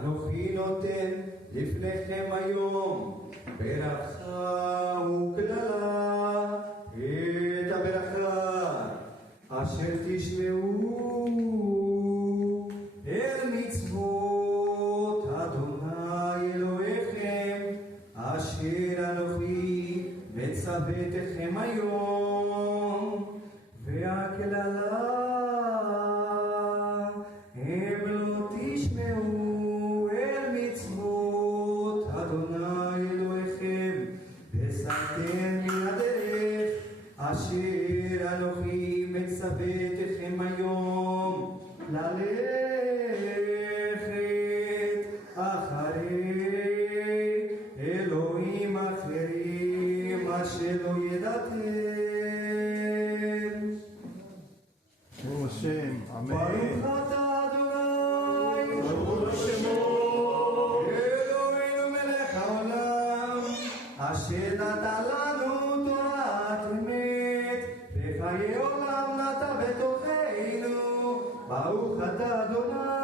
אנוכי נותן לפניכם היום ברכה וקללה, את הברכה אשר תשמעו אל מצוות אדוני אלוהיכם אשר אנוכי מצוותכם היום, והקללה הם לא תשמעו אל מצוות אדוני אלוהיכם וסרתם מן הדרך אשר אנוכי מצוותכם היום ללכת אחרי אלוהים אחרים אשר לא ידעתם. ברוך השם, אמן. ברוך אתה אדוני ברוך שמו אלוהינו מלך העולם אשר נתן לנו תורת אמת וחיי עולם נטע בתוכנו. ברוך אתה אדוני